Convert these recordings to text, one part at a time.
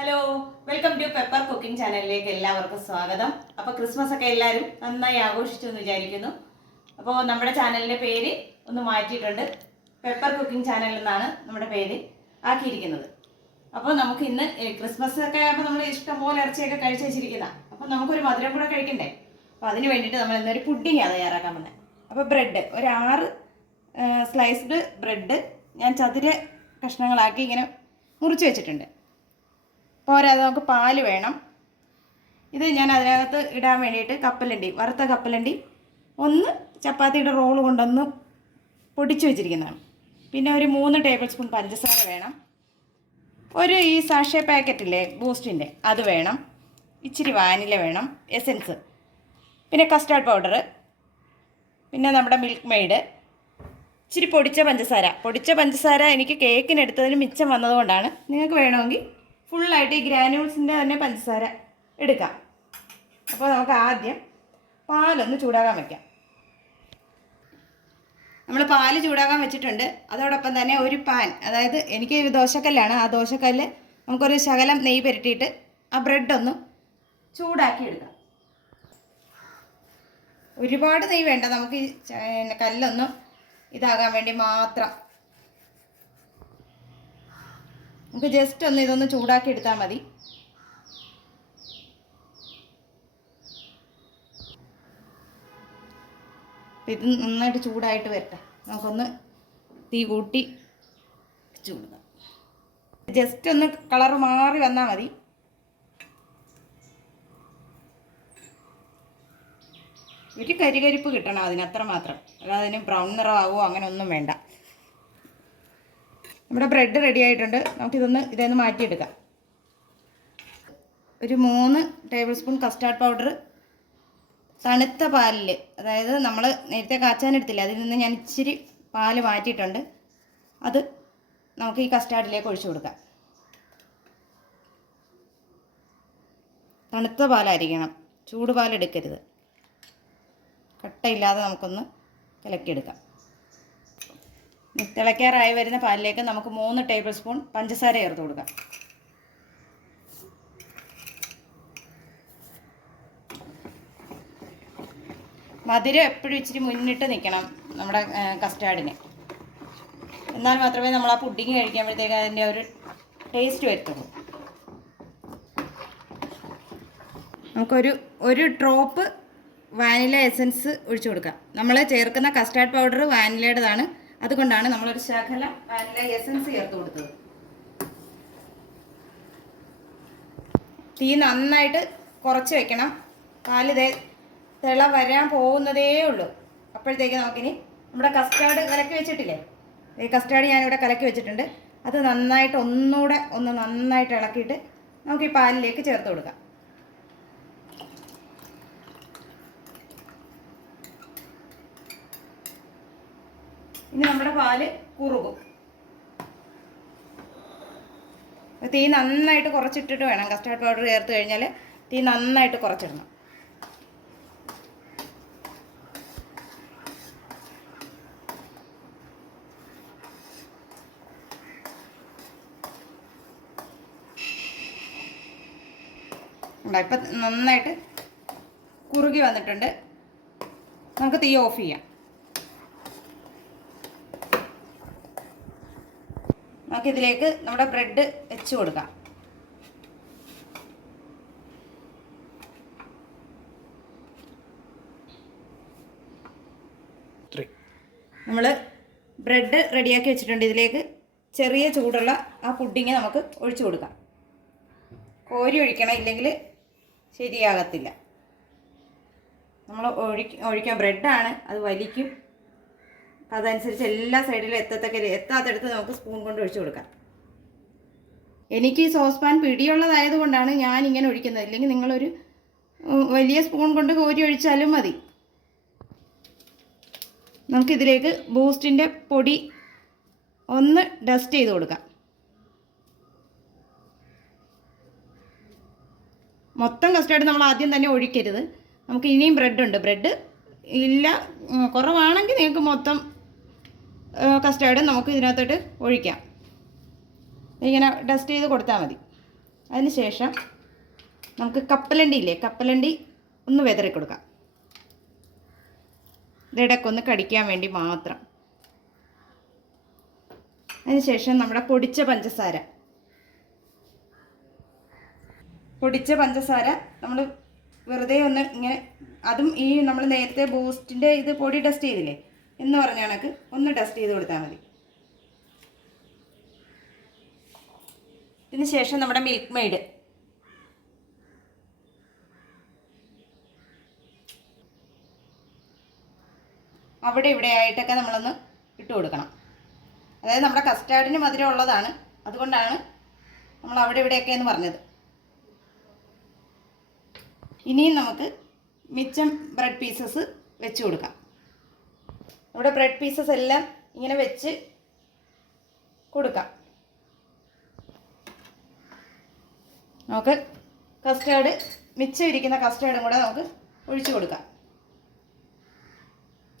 Hello welcome to pepper cooking ചാനലിലേക്ക് എല്ലാവർക്കും സ്വാഗതം. അപ്പോൾ ക്രിസ്മസ് ഒക്കെ എല്ലാവരും നന്നായി ആഘോഷിച്ചു എന്ന് വിചാരിക്കുന്നു. അപ്പോൾ നമ്മുടെ ചാനലിന്റെ പേര് ഒന്ന് മാറ്റിയിട്ടുണ്ട്. പെപ്പർ കുക്കിംഗ് ചാനൽ എന്നാണ് നമ്മുടെ പേര് ആക്കിയിരിക്കുന്നത്. അപ്പോൾ നമുക്ക് ഇന്ന് ക്രിസ്മസ് ഒക്കെ ആകുമ്പോൾ നമ്മൾ ഇഷ്ടംപോലെ ഇറച്ചിയൊക്കെ കഴിച്ച് വെച്ചിരിക്കുന്ന. അപ്പോൾ നമുക്കൊരു മധുരം കൂടെ കഴിക്കണ്ടേ? അപ്പോൾ അതിന് വേണ്ടിയിട്ട് നമ്മൾ ഇന്നൊരു പുഡിങ്ങാണ് തയ്യാറാക്കാൻ പറഞ്ഞത് അപ്പോൾ ബ്രെഡ് ഒരു ആറ് സ്ലൈസ്ഡ് ബ്രെഡ് ഞാൻ ചതുര കഷ്ണങ്ങളാക്കി ഇങ്ങനെ മുറിച്ച് വെച്ചിട്ടുണ്ട്. പോരാതെ നമുക്ക് പാൽ വേണം. ഇത് ഞാൻ അതിനകത്ത് ഇടാൻ വേണ്ടിയിട്ട് കപ്പലണ്ടി വറുത്ത കപ്പലണ്ടി. ഒന്ന് ചപ്പാത്തിയുടെ റോൾ കൊണ്ടൊന്ന് പൊടിച്ചു വെച്ചിരിക്കുന്നതാണ്. പിന്നെ ഒരു മൂന്ന് ടേബിൾ സ്പൂൺ പഞ്ചസാര വേണം. ഒരു ഈ സാഷേ പാക്കറ്റില്ലേ ബൂസ്റ്റിന്റെ അത് വേണം. ഇച്ചിരി വാനില വേണം എസെൻസ് പിന്നെ കസ്റ്റാർഡ് പൗഡർ പിന്നെ നമ്മുടെ മിൽക്ക് മെയ്ഡ് ഇച്ചിരി പൊടിച്ച പഞ്ചസാര. പൊടിച്ച പഞ്ചസാര എനിക്ക് കേക്കിനെടുത്തതിന് മിച്ചം വന്നതുകൊണ്ടാണ് നിങ്ങൾക്ക് വേണമെങ്കിൽ ഫുള്ളായിട്ട് ഈ ഗ്രാനൂൾസിന്റെ തന്നെ പഞ്ചസാര എടുക്കാം. അപ്പോൾ നമുക്ക് ആദ്യം പാലൊന്ന് ചൂടാകാൻ വയ്ക്കാം നമ്മൾ പാൽ ചൂടാകാൻ വെച്ചിട്ടുണ്ട്. അതോടൊപ്പം തന്നെ ഒരു പാൻ അതായത് എനിക്ക് ദോശക്കല്ലാണ് ആ ദോശക്കല്ല് നമുക്കൊരു ശകലം നെയ്യ് പുരട്ടിയിട്ട് ആ ബ്രെഡൊന്ന് ചൂടാക്കി എടുക്കാം. ഒരുപാട് നെയ്യ് വേണ്ട നമുക്ക് ഈ കല്ലൊന്ന് ഇതാകാൻ വേണ്ടി മാത്രം നമുക്ക് ജസ്റ്റ് ഒന്ന് ഇതൊന്ന് ചൂടാക്കി എടുത്താൽ മതി. ഇത് നന്നായിട്ട് ചൂടായിട്ട് വരട്ടെ. നമുക്കൊന്ന് തീ കൂട്ടി ചൂടുക. ജസ്റ്റ് ഒന്ന് കളർ മാറി വന്നാൽ മതി. ഒരു കരികരിപ്പ് കിട്ടണം അതിന് അത്ര മാത്രം അതായത് ബ്രൗൺ നിറമാകുമോ അങ്ങനെ ഒന്നും വേണ്ട. നമ്മുടെ ബ്രെഡ് റെഡി ആയിട്ടുണ്ട്. നമുക്കിതൊന്ന് ഇതൊന്ന് മാറ്റിയെടുക്കാം. ഒരു മൂന്ന് ടേബിൾ സ്പൂൺ കസ്റ്റാർഡ് പൗഡർ തണുത്ത പാലിൽ അതായത് നമ്മൾ നേരത്തെ കാച്ചാനെടുത്തില്ല അതിൽ നിന്ന് ഞാൻ ഇച്ചിരി പാൽ മാറ്റിയിട്ടുണ്ട്. അത് നമുക്ക് ഈ കസ്റ്റാർഡിലേക്ക് ഒഴിച്ചു കൊടുക്കാം. തണുത്ത പാലായിരിക്കണം. ചൂട് പാലെടുക്കരുത്. കട്ടയില്ലാതെ നമുക്കൊന്ന് കലക്കിയെടുക്കാം. തിളയ്ക്കാറായി വരുന്ന പാലിലേക്ക് നമുക്ക് മൂന്ന് ടേബിൾ സ്പൂൺ പഞ്ചസാര ചേർത്ത് കൊടുക്കാം. മധുരം എപ്പോഴും ഇച്ചിരി മുന്നിട്ട് നിൽക്കണം നമ്മുടെ കസ്റ്റാർഡിന് എന്നാൽ മാത്രമേ നമ്മൾ ആ പുഡിങ് കഴിക്കുമ്പോഴത്തേക്ക് അതിന്റെ ഒരു ടേസ്റ്റ് വരുത്തുള്ളൂ. നമുക്കൊരു ഒരു ഡ്രോപ്പ് വാനില എസൻസ് ഒഴിച്ചു കൊടുക്കാം. നമ്മൾ ചേർക്കുന്ന കസ്റ്റാർഡ് പൗഡർ വാനിലയുടേതാണ് അതുകൊണ്ടാണ് നമ്മളൊരു ശകല വാനില എസൻസ് ചേർത്ത് കൊടുത്തത്. തീ നന്നായിട്ട് കുറച്ച് വെക്കണം. പാൽ ദേ തിള വരാൻ പോകുന്നതേ ഉള്ളൂ. അപ്പോഴത്തേക്ക് നമുക്കിനി നമ്മുടെ കസ്റ്റാർഡ് കലക്കി വെച്ചിട്ടില്ലേ? ഈ കസ്റ്റാർഡ് ഞാനിവിടെ കലക്കി വെച്ചിട്ടുണ്ട്. അത് നന്നായിട്ട് ഒന്നുകൂടെ ഒന്ന് നന്നായിട്ട് ഇളക്കിയിട്ട് നമുക്ക് ഈ പാലിലേക്ക് ചേർത്ത് കൊടുക്കാം. ഇനി നമ്മുടെ പാൽ കുറുകും. തീ നന്നായിട്ട് കുറച്ചിട്ടിട്ട് വേണം. കസ്റ്റാർഡ് പൗഡർ ചേർത്ത് കഴിഞ്ഞാൽ തീ നന്നായിട്ട് കുറച്ചിടണം. ഇപ്പം നന്നായിട്ട് കുറുകി വന്നിട്ടുണ്ട്. നമുക്ക് തീ ഓഫ് ചെയ്യാം. നമുക്കിതിലേക്ക് നമ്മുടെ ബ്രെഡ് വെച്ച് കൊടുക്കാം. നമ്മൾ ബ്രെഡ് റെഡിയാക്കി വെച്ചിട്ടുണ്ട്. ഇതിലേക്ക് ചെറിയ ചൂടുള്ള ആ പുഡിങ് നമുക്ക് ഒഴിച്ചു കൊടുക്കാം. കോരി ഒഴിക്കണം ഇല്ലെങ്കിൽ ശരിയാകത്തില്ല. നമ്മൾ ഒഴിക്ക ഒഴിക്കാൻ ബ്രെഡാണ് അത് വലിക്കും. അപ്പം അതനുസരിച്ച് എല്ലാ സൈഡിലും എത്തത്തക്ക എത്താത്തടുത്ത് നമുക്ക് സ്പൂൺ കൊണ്ട് ഒഴിച്ചു കൊടുക്കാം. എനിക്ക് ഈ സോസ് പാൻ പിടിയുള്ളതായത് കൊണ്ടാണ് ഞാൻ ഇങ്ങനെ ഒഴിക്കുന്നത്. ഇല്ലെങ്കിൽ നിങ്ങളൊരു വലിയ സ്പൂൺ കൊണ്ട് കോരി ഒഴിച്ചാലും മതി. നമുക്കിതിലേക്ക് ബൂസ്റ്റിന്റെ പൊടി ഒന്ന് ഡസ്റ്റ് ചെയ്ത് കൊടുക്കാം. മൊത്തം കസ്റ്റേർഡ് നമ്മൾ ആദ്യം തന്നെ ഒഴിക്കരുത്. നമുക്ക് ഇനിയും ബ്രെഡ് ഉണ്ട്. ബ്രെഡ് ഇല്ല കുറവാണെങ്കിൽ നിങ്ങൾക്ക് മൊത്തം കസ്റ്റാർഡ് നമുക്ക് ഇതിനകത്തോട്ട് ഒഴിക്കാം. ഇങ്ങനെ ഡസ്റ്റ് ചെയ്ത് കൊടുത്താൽ മതി. അതിന് ശേഷം നമുക്ക് കപ്പലണ്ടി ഇല്ലേ കപ്പലണ്ടി ഒന്ന് വെതറി കൊടുക്കാം. ഇതിടക്കൊന്ന് കടിക്കാൻ വേണ്ടി മാത്രം. അതിനുശേഷം നമ്മുടെ പൊടിച്ച പഞ്ചസാര. പൊടിച്ച പഞ്ചസാര നമ്മൾ വെറുതെ ഒന്ന് ഇങ്ങനെ അതും ഈ നമ്മൾ നേരത്തെ ബൂസ്റ്റിന്റെ ഇത് പൊടി ടെസ്റ്റ് ചെയ്തില്ലേ? എന്ന് പറഞ്ഞ കണക്ക് ഒന്ന് ടെസ്റ്റ് ചെയ്ത് കൊടുത്താൽ മതി. ഇതിന് ശേഷം നമ്മുടെ മിൽക്ക് മെയ്ഡ് അവിടെ ഇവിടെ ആയിട്ടൊക്കെ നമ്മളൊന്ന് ഇട്ട് കൊടുക്കണം. അതായത് നമ്മുടെ കസ്റ്റാർഡിന് മധുരം ഉള്ളതാണ്. അതുകൊണ്ടാണ് നമ്മൾ അവിടെ ഇവിടെയൊക്കെ എന്ന് പറഞ്ഞത്. ഇനിയും നമുക്ക് മിച്ചം ബ്രെഡ് പീസസ് വെച്ച് കൊടുക്കാം. ഇവിടെ ബ്രെഡ് പീസസ് എല്ലാം ഇങ്ങനെ വെച്ച് കൊടുക്കാം. നമുക്ക് കസ്റ്റേർഡ് മിച്ചം ഇരിക്കുന്ന കസ്റ്റേർഡും കൂടെ നമുക്ക് ഒഴിച്ചു കൊടുക്കാം.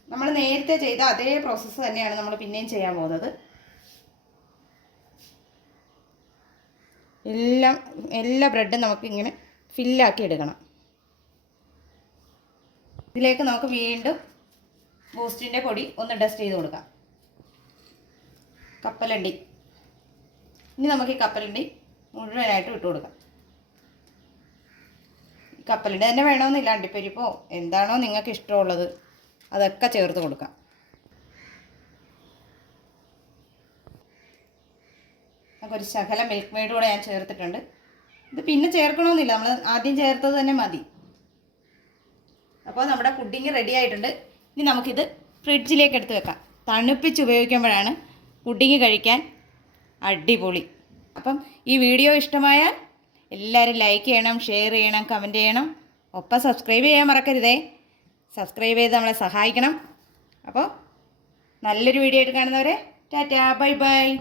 നമ്മൾ നേരത്തെ ചെയ്ത അതേ പ്രോസസ്സ് തന്നെയാണ് നമ്മൾ പിന്നെയും ചെയ്യാൻ പോകുന്നത്. എല്ലാം എല്ലാ ബ്രെഡും നമുക്ക് ഇങ്ങനെ ഫില്ലാക്കി എടുക്കണം. ഇതിലേക്ക് നമുക്ക് വീണ്ടും ബൂസ്റ്റിന്റെ പൊടി ഒന്ന് ഡസ്റ്റ് ചെയ്ത് കൊടുക്കാം. കപ്പലണ്ടി. ഇനി നമുക്ക് ഈ കപ്പലണ്ടി മുഴുവനായിട്ട് ഇട്ട് കൊടുക്കാം. കപ്പലണ്ടി തന്നെ വേണമെന്നില്ല അണ്ടിപ്പരിപ്പോ എന്താണോ നിങ്ങൾക്ക് ഇഷ്ടമുള്ളത് അതൊക്കെ ചേർത്ത് കൊടുക്കാം. നമുക്കൊരു ശകല മിൽക്ക് മെയ്ഡ് കൂടെ ഞാൻ ചേർത്തിട്ടുണ്ട്. ഇത് പിന്നെ ചേർക്കണമെന്നില്ല നമ്മൾ ആദ്യം ചേർത്തത് തന്നെ മതി. അപ്പോൾ നമ്മുടെ പുഡിങ് റെഡി ആയിട്ടുണ്ട്. ഇനി നമുക്കിത് ഫ്രിഡ്ജിലേക്ക് എടുത്ത് വെക്കാം. തണുപ്പിച്ച് ഉപയോഗിക്കുമ്പോഴാണ് പുഡിങ് കഴിക്കാൻ അടിപൊളി. അപ്പം ഈ വീഡിയോ ഇഷ്ടമായാൽ എല്ലാവരും ലൈക്ക് ചെയ്യണം ഷെയർ ചെയ്യണം കമന്റ് ചെയ്യണം. ഒപ്പം സബ്സ്ക്രൈബ് ചെയ്യാൻ മറക്കരുതേ. സബ്സ്ക്രൈബ് ചെയ്ത് നമ്മളെ സഹായിക്കണം. അപ്പോൾ നല്ലൊരു വീഡിയോ ആയിട്ട് കാണുന്നവരെ ടാറ്റാ ബൈ ബൈ.